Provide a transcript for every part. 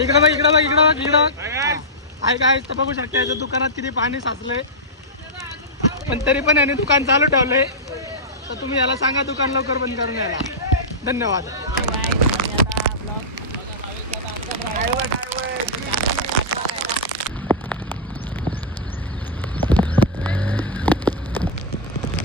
इकडं बघ इकडं बघ इकडं बघ इकडं आहे काय तर बघू शकता याच्या दुकानात किती पाणी साचलंय पण तरी पण याने दुकान चालू ठेवलंय तर तुम्ही याला सांगा दुकान लवकर बंद करून यायला. धन्यवाद.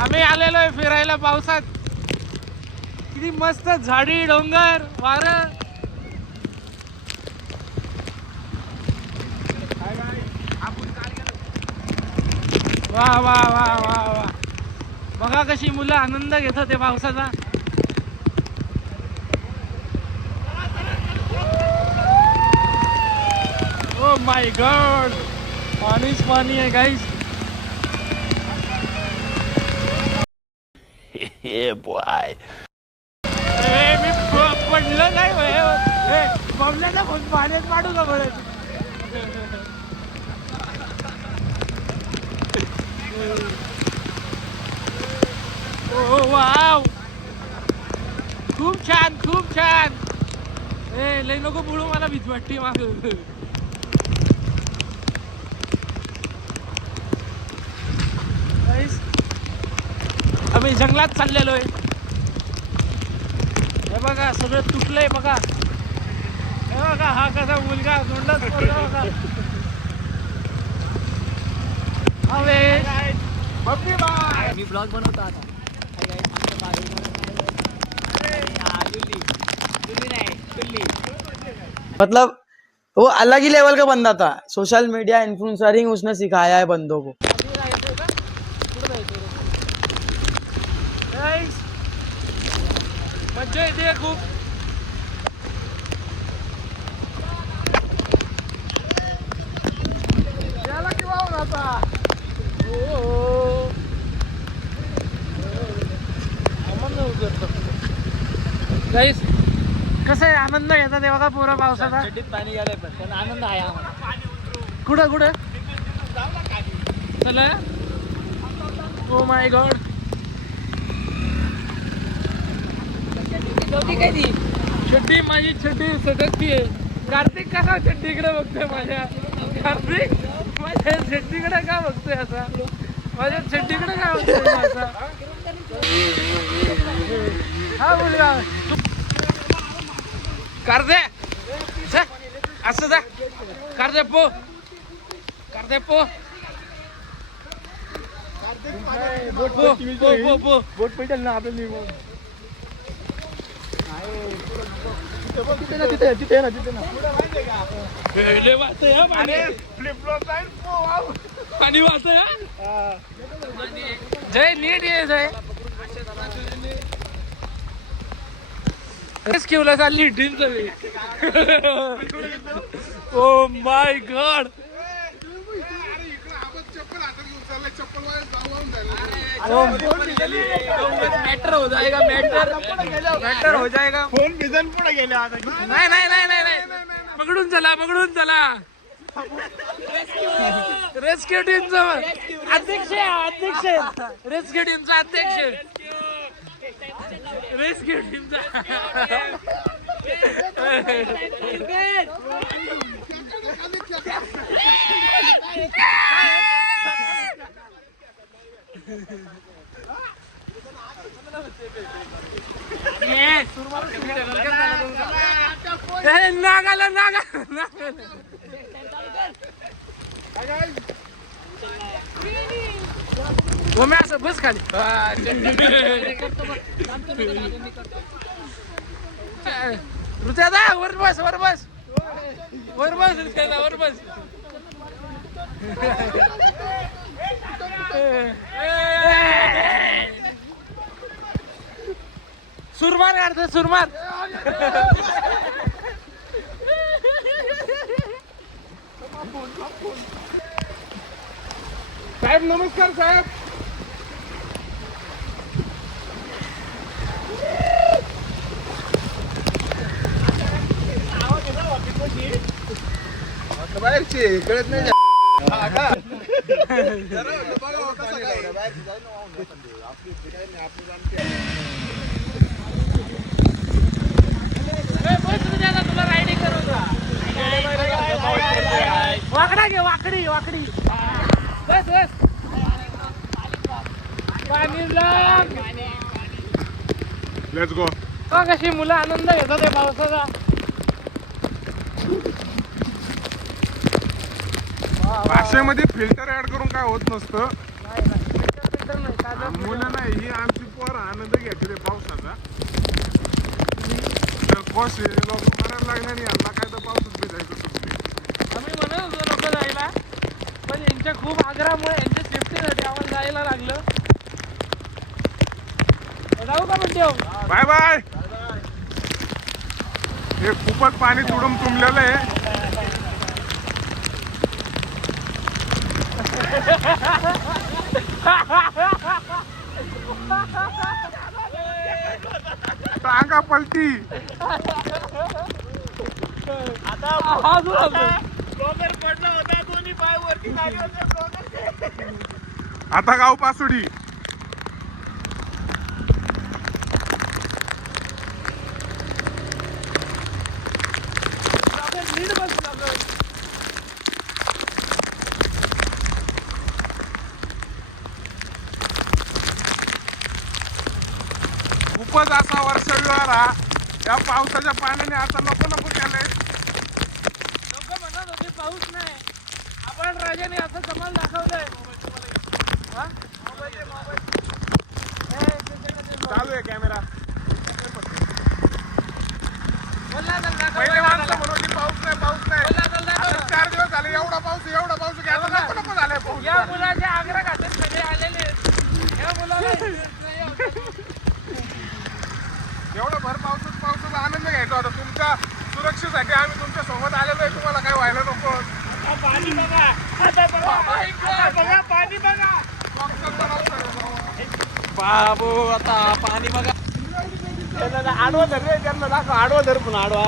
आम्ही आलेलो आहे फिरायला पावसात. किती मस्त झाडी डोंगर वारं. वा वा वा वा वा बघा कशी मुलं आनंद घेत होते पावसाचा. ओ माय गॉड पाणीच पाणी आहे गाईस. बॉय मी पडलं नाही बबल्याचा फोन पाण्यात पाडू का बरं. ओ वाव खूप छान खूप छान. लय नको बुडू मला भीती वाटते माग. आम्ही जंगलात चाललेलो आहे. हे बघा सगळं तुटलंय बघा. हे बघा हा कसा मुलगा तोंडात बघा. मी ब्लॉग बनवतो आता. मतलब वो अलग ही लेवल का बंदा था. सोशल मीडिया इन्फ्लुएंसरिंग उसने सिखाया है बंदों को. मजा येते खूप. याला किंवा आता गाईस कसं आहे आनंद येतात ते बघा पुरा पावसाचा. पाणी गेलंय पण आनंद आहे आम्हाला. कुठं कुठं चला. ओ माय गॉड चड्डी माझी चड्डी सटकती आहे. कार्तिक कसा चड्डीकडे बघतोय माझ्या. कार्तिक माझ्या चड्डीकडे का बघतोय असा. माझ्या चड्डीकडे का बघतोय असा. हा मुलगा कार्दे असं जा. कार्दे पो कार्दे पो बोट पेटेल ना आपल्याला. तिथे ना पाणी वाचतंय. जय नीट ये जय. रेस्क्यूला चालली टीम सगळी. ओ माय गॉड मॅटर हो जाएगा. मॅटर हो जाएगा. फोन भिजन पुढे गेले आता. नाही नाही नाही नाही नाही पकडून चला पकडून चला. रेस्क्यू टीमचा अध्यक्ष अध्यक्ष रेस्क्यू टीमचा अध्यक्ष रेस्क्यू टीमचा. नागाला नागा मी असं बस खाली. ऋत्यादा वर बस वर बस वर बस ऋत्यादा वर बस. सुरमार काढतो सुरमार. साहेब नमस्कार साहेब. बाहेरची कळत नाही. तुला रायडिंग करतो. घे वाकडी वाकडी बस बस लेट्स गो. कशी मुलं आनंद घेतात आहे पावसाचा. भाषेमध्ये फिल्टर ऍड करून काय होत नसतं. मुलं नाही, ही आमची पोर आनंद घ्यायची रे पावसाचा. कॉश लोक मारायला लागले आणि यांना काय तर पावसात भिजायचं सुटते. आम्ही म्हणत होतो लोक जायला, पण यांच्या खूप आग्रहामुळे यांच्या सेफ्टीसाठी आम्हाला जायला लागलं. जाऊ का म्हणते हो? Bye bye. हे खूपच पाणी तुडून तुंबलेलं आहे. टांगा पलटी. आता गाव पासुडी. खूपच असा वर्ष विहारा त्या पावसाच्या पाण्याने आता नको नको केलंय. लोक म्हणत होते पाऊस नाही, आपण राजाने असं कमाल दाखवलंय. चालू आहे कॅमेरा. पहिले माणसं म्हणून की पाऊस नाही पाऊस नाही. आता 4 दिवस झाले एवढा पाऊस घ्यायचा नको नको झालाय पाऊस. या मुलाचे आग्रह घातले सगळे आलेले आहेत. या मुलाला एवढा भर पावसाचा आनंद घ्यायचा होता. तुमच्या सुरक्षेसाठी आम्ही तुमच्या सोबत आलेलो आहे. तुम्हाला काय व्हायला नको. पाणी बघा, आता बघा पाणी बघा बाबू. आता पाणी बघा. आडवा धर रे त्यांना दाखव. आडवा धर पण आडवा.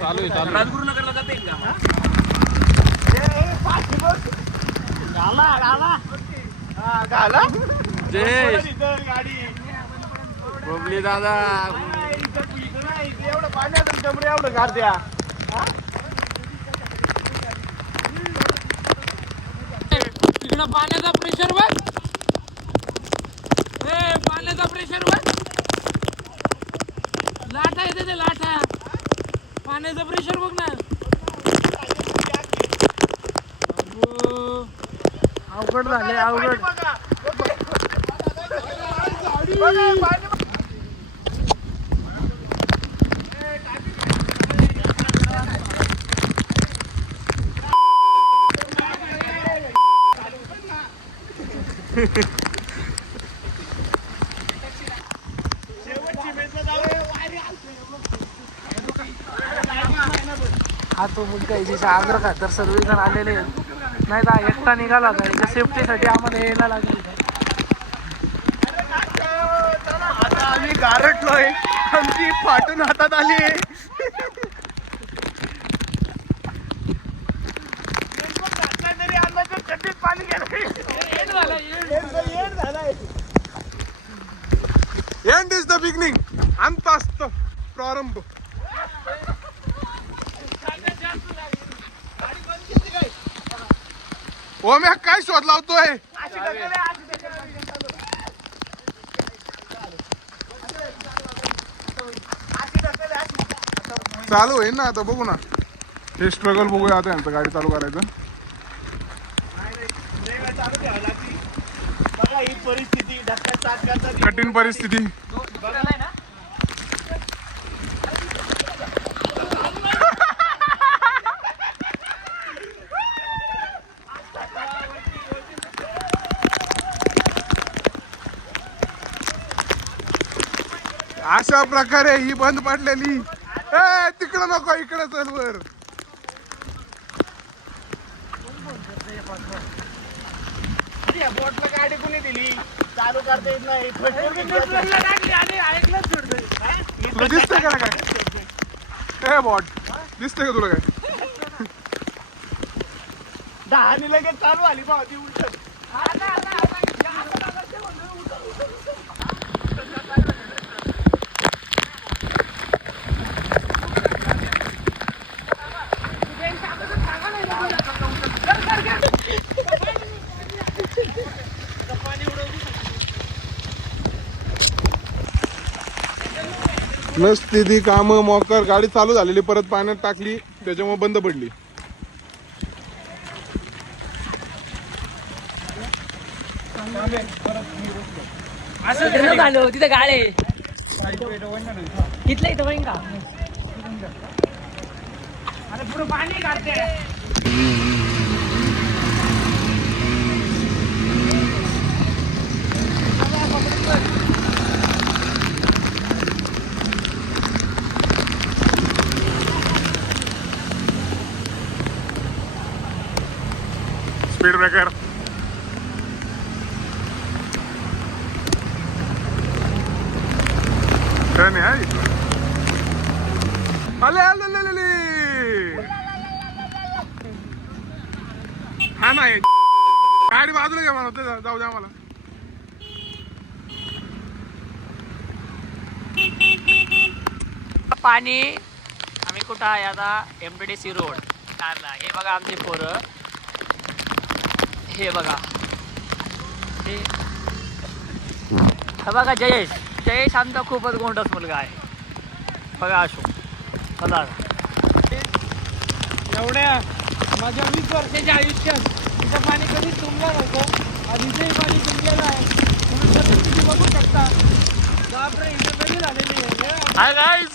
चालू आहे चालू. राजगुरुनगरला जाते का? घाला जय गाडी बबली दादा. एवढं पाण्यात डमरे एवढं घाल द्या. तिकडं पाण्याचा प्रेशर बघ. पाण्याचा प्रेशर बघ. लाटा येते ते लाटा. पाण्याचा प्रेशर बघ ना. अवघड झाले अवघड. हा तो मुलगा आहे ज्याचा आग्रह खातर सर्वजण आलेले आहेत. नाही तर एकटा निघाला होता. याच्या सेफ्टीसाठी आम्हाला यायला लागले. आता आम्ही गारटलोय. आमची फाटून हातात आली. पाणी एंड इज द बिगिनिंग. अंत असतो प्रारंभ. ओ मी काय शोध लावतोय. चालू होईल ना आता. बघू ना हे स्ट्रगल बघूया आता यांचं गाडी चालू करायचं. बघा ही परिस्थिती धक्क्यात साथ करतात. कठीण परिस्थिती. अशा प्रकारे ही बंद पडलेली. तिकडं नको इकडे चल वर. बोटला गाडी कोणी दिली. चालू करता येत नाही. तुला दिसतंय का काय बॉट दिसतंय का तुला काय 10 लगेच चालू आली पावती उलट. नसती ती कामं मोकर गाडी चालू झालेली परत पाण्यात टाकली त्याच्यामुळे बंद पडली. तिथे गाळे इथलं इथं होईन का अरे पुरं पाणी काढते. स्पीड ब्रेकर नाही आहे आले आले आले आले. हा नाही गाडी बाजूला घ्या म्हणत जाऊ द्या मला. पाणी आम्ही कुठं आहे आता MDDC रोड कारला. हे बघा आमचे पोरं हे बघा हे बघा जयेश आमचा खूपच गोंडस मुलगा आहे बघा अशोक बघा एवढ्या माझ्या 20 वर्षाच्या आयुष्यात तिचं पाणी कधीच तुंबलं नव्हतं. आज इथेही पाणी तुंबलेलं आहे. तुम्ही परिस्थिती बघू शकता. बापरे इथं कधी झालेली आहे. हाय गाईज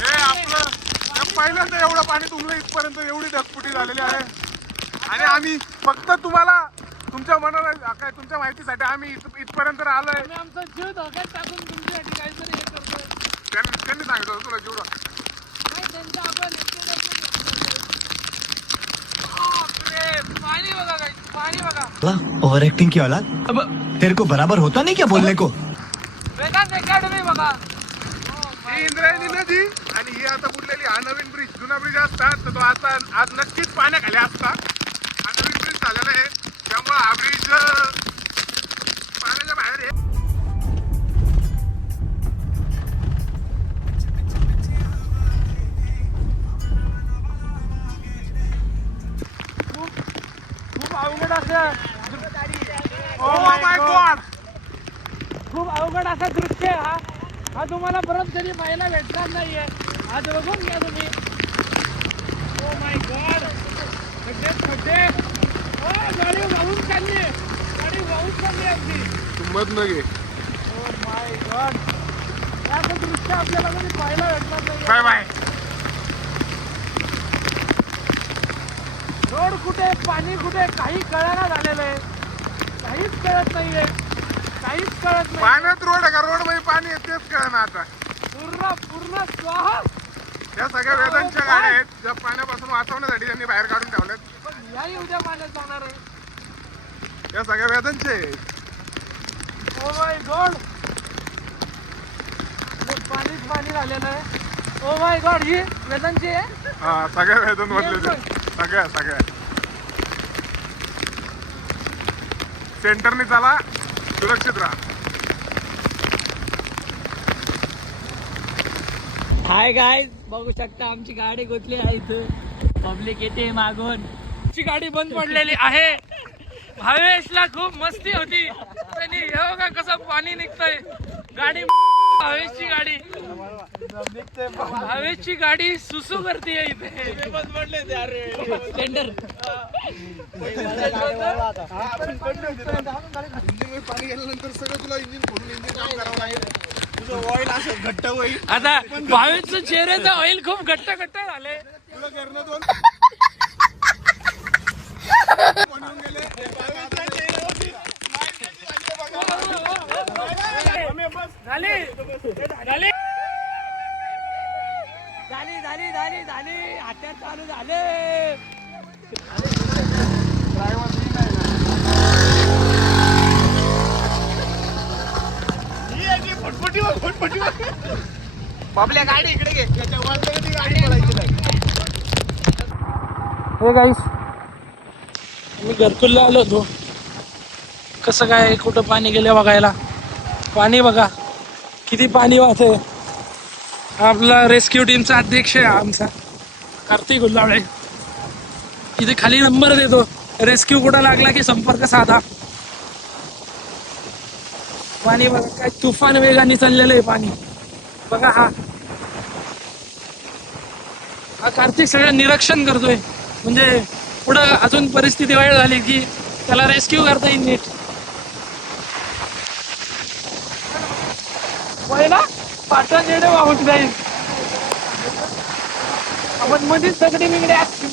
हे आपलं पहिल्यांदा एवढं पाणी तुमलं इथपर्यंत एवढी ढगफुटी झालेली आहे आणि आम्ही फक्त तुम्हाला तुमच्या मनाला काय तुमच्या माहितीसाठी आम्ही इथपर्यंत आलोय. आम्ही आमचा जीव धोक्यात टाकून तुमच्यासाठी काहीतरी हे करतोय. त्यांनी सांगितलं होतं तुला जीव नाही त्यांचं आपण बापरे पाणी बघा काय पाणी बघा. ओवर एक्टिंग की औलाद तेरे को बराबर होता नहीं क्या बोलने को. वेदांत अकॅडमी बघा. ही इंद्रायणी नदी आणि ही आता बुडलेली हा नवीन ब्रिज जुना ब्रिज असतात तर तो आता आज नक्कीच पाण्याखाली असता. हा नवीन ब्रिज झालेला आहे त्यामुळे हा ब्रिज पाण्याच्या बाहेर आहे. खूप अवघड असं Oh my God! खूप अवघड असा दृश्य आहे हा तुम्हाला परत कधी पाहायला भेटणार नाहीये. आज बघून घ्या तुम्ही. ओ माय गॉड खड्डे गाडी वाहून चालली गाडी वाहून चालली अगदी. किंमत न घे ओ माय गॉड असं दृश्य आपल्याला कधी पाहायला भेटणार नाही. Bye bye. रोड कुठे पाणी कुठे काही कळना झालेलं आहे. काहीच कळत नाहीये. काहीच कळत नाही. पाण्यात रोड आहे का रोड मध्ये पाणी आहे तेच कळना आता. पूर्ण स्वाहा. या सगळ्या वेदांच्या गाड्या आहेत ज्या पाण्यापासून वाचवण्यासाठी त्यांनी बाहेर काढून ठेवल्यात. पण याही उद्या पाण्यात जाणार आहे. या सगळ्या वेदांचे आहेत. ओ माय गॉड पाणीच पाणी झालेलं आहे. ओ माय गॉड ही वेदांची आहे. हा सगळ्या वेदन मधले सगळ्या सेंटरने चला सुरक्षित राहा. हाय गाईज बघू शकता आमची गाडी गुतली आहे इथं. पब्लिक येते मागून. ची गाडी बंद पडलेली आहे. भावेशला खूप मस्ती होती त्यांनी हे बघा कसं पाणी निघतंय. गाडी भावेशची गाडी भावेशची गाडी सुसू करते इथे. स्प्लेंडर पाणी गेल्यानंतर सगळं तुला इंजिन खोलून इंजिन काम करावं लागेल. तुझं ऑइल असं घट्ट होईल. आता भावेशचं चेहऱ्याचं ऑइल खूप घट्ट झाले. तुला घरनं दोन बनवून गेले. झाली हात्यात चालू झाले. ड्रायव्हर बाबल्या गाडी इकडे घे त्याच्या वर ती गाडी पळायची नाही. हे गाईस मी घरकुलला आलो होतो. कसं काय कुठं पाणी गेलं बघायला. पाणी बघा किती पाणी वाहते. आपला रेस्क्यू टीमचा अध्यक्ष आहे आमचा कार्तिक गुल्लावळे. इथे खाली नंबर देतो. रेस्क्यू कुठं लागला की संपर्क साधा. पाणी बघा काय तुफान वेगाने चाललेलं आहे पाणी बघा. हा कार्तिक सगळं निरीक्षण करतोय म्हणजे पुढं अजून परिस्थिती वाईट झाली की त्याला रेस्क्यू करता येईल नीट. पहिला पाटा जेडे वाहून जाईल. आपण मध्येच सगळी मिगडे यांचं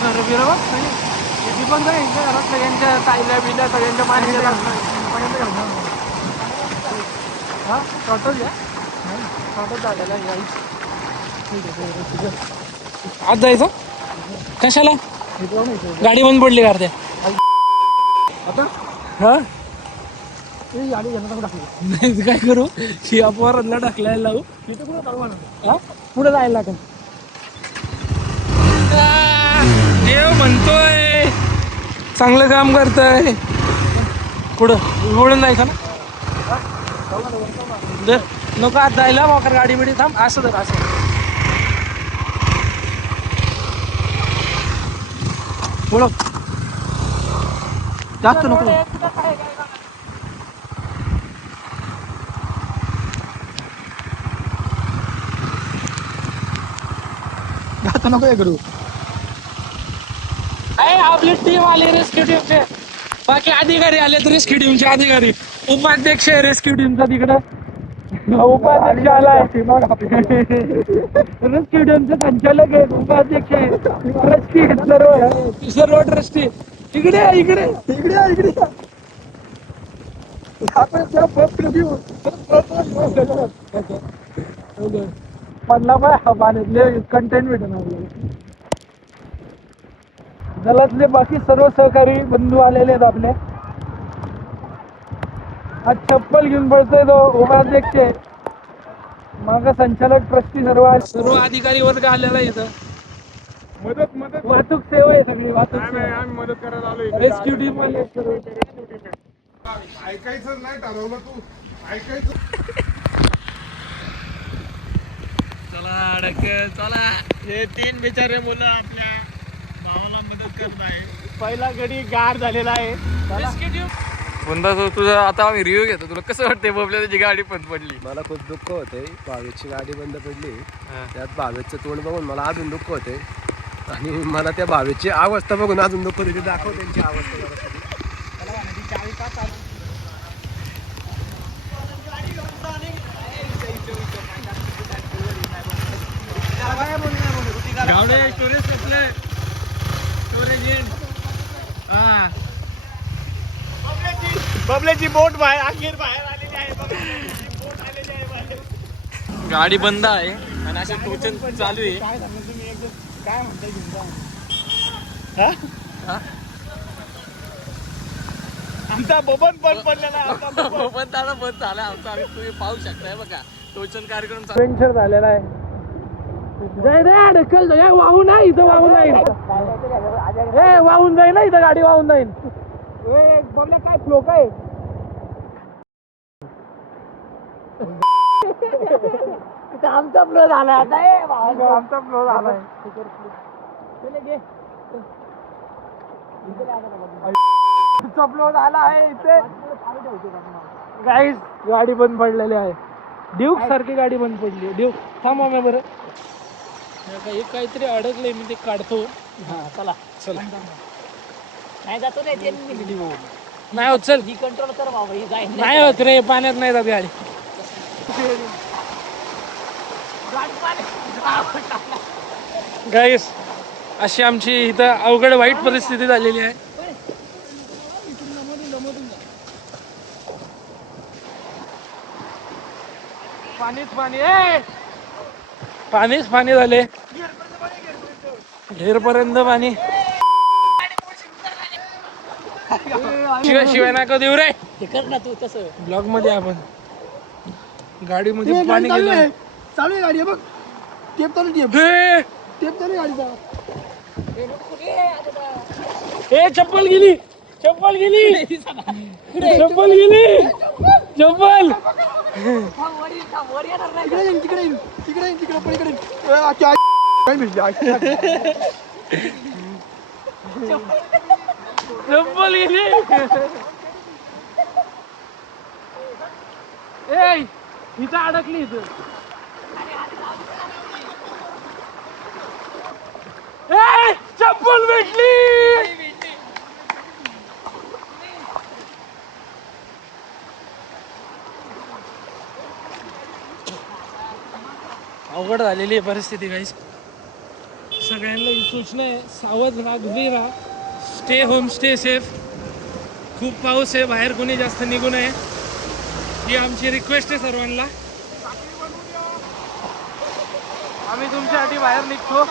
घर बिरोबर किती पण जाईल घरात सगळ्यांच्या ताईल्या बिल्या सगळ्यांच्या पाणी हा शॉर्टच घ्या. शॉर्टच झालेला आज जायचं कशाला. गाडी बंद पडली का आता हा नाही काय करू ही अपवारांना टाकलायला लावू. पुढे जायला लागेल. देव म्हणतोय चांगलं काम करतय. पुढं वळून जायचं ना दर नको आज जायला वाकर गाडी बिडी थांब असं तर असं बोल जास्त नको. जास्त नको हे करू. आपली टीम आली रेस्क्यू टीमचे. बाकी अधिकारी आले रेस्क्यू टीमचे अधिकारी. उपाध्यक्ष आहे रेस्क्यू टीमचा तिकडे. उपाध्यक्ष आलाय रेस्क्यू टीमचे संचालक आहे. उपाध्यक्ष आहे ट्रस्टी सर्व ट्रस्टी इकडे इकडे इकडे इकडे. पडला पाय पाण्यातले कंटेंट भेटून आपल्याला. जलातले बाकी सर्व सहकारी बंधू आलेले आहेत आपले. आज चप्पल घेऊन पडतोय तो उपाध्यक्ष आहे. माग संचालक ट्रस्टी सर्व अधिकारी वर्ग आलेला आहे इथं. मदत मदत वाहतूक सेवा आहे सगळी वाहतूक आम्ही मदत करायला आलोय. रेस्क्यू टीम वाले ऐकायचं नाही ठरवलं तू ऐकायचं. चला अडक चला. हे 3 बिचारे मुलं आपल्या भावाला मदत करत आहे. पहिला गडी गार झालेला आहे. पुन्हा तुझं आता आम्ही रिव्ह्यू घेतो. तुला कसं वाटतंय बबल्या त्याची गाडी बंद पडली. मला खूप दुःख होते. भावेशची गाडी बंद पडली. त्यात भावेशचं तोंड बघून मला अजून दुःख होते. आणि मला त्या भावेशची अवस्था बघून अजून दुःख होते. दाखव त्यांची अवस्था. बबल्याची बोट बाहेर अखेर बाहेर आलेली आहे. बोट आलेली आहे बाहेर. गाडी बंद आहे आणि असे टोचन चालू आहे. काय सांगा तुम्ही एकदम काय म्हणताय तुमचा. आमचा बबन बंद पडलेला आहे. पण दादा बंद झाला आमचा. आम्ही तुम्ही पाहू शकताय बघा टोचन कार्यक्रम पेंचर झालेला आहे. जाय रे अडकल जाय. वाहून नाही इथं वाहून जाईल. हे वाहून जाईल ना इथं गाडी वाहून जाईल. बघल्या काय फ्लो काय आमचा फ्लो झाला आता. आमचा फ्लो झालाय. फ्लो झाला आहे इथे. गाईस गाडी बंद पडलेली आहे. ड्यूक सारखी गाडी बंद पडली. ड्यूक थांबा मी बरं. एक काहीतरी अडकलंय मी ते काढतो. हा चला चला. नाही जातो नाही होत. चल कंट्रोल कर बाबा. नाही होत रे पाण्यात नाही जात गाडी. गाईस अशी आमची इथं अवघड वाईट परिस्थिती झालेली आहे. पाणीच पाणी पाणीच पाणी झाले. घेरपर्यंत पाणी. शिवाय नका देऊ रे. ते कर ना तू तसं. ब्लॉग मध्ये आपण गाडीमध्ये पाणी गेलं. चालू आहे गाडी आहे बघ. टेप चालू टेप चालू आहे गाडीचा. ए चप्पल गेली. चप्पल गेली. चप्पल. तिकडे पलीकडे काय मिळते चप्पल गेली. ए इथं अडकली इथं. ए चप्पल भेटली. अवघड झालेली आहे परिस्थिती गाईस. सगळ्यांना ही सूचना आहे, सावध राहा, घरी राहा, स्टे होम, स्टे सेफ. खूप पाऊस आहे, बाहेर कोणी जास्त निघू नये ही आमची रिक्वेस्ट आहे सर्वांना. आम्ही तुमच्यासाठी बाहेर निघतो.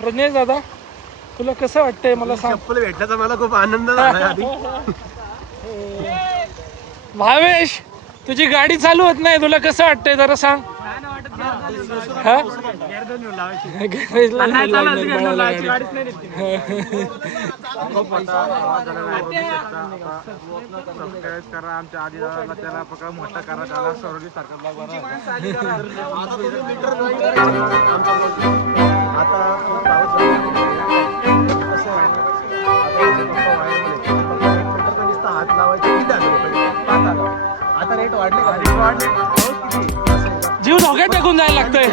प्रज्ञेश दादा, तुला कसं वाटतंय मला सांग. चप्पल भेटल्याचा मला खूप आनंद झाला आधी. भावेश, तुझी गाडी चालू होत नाही, तुला कसं वाटतंय जरा सांग. हा? करा आमच्या आधी त्याला पकडा मोठा करा त्याला सरोली हात लावायचे आता रेट वाढले. जीव धोक्यात टाकून जायला लागतंय.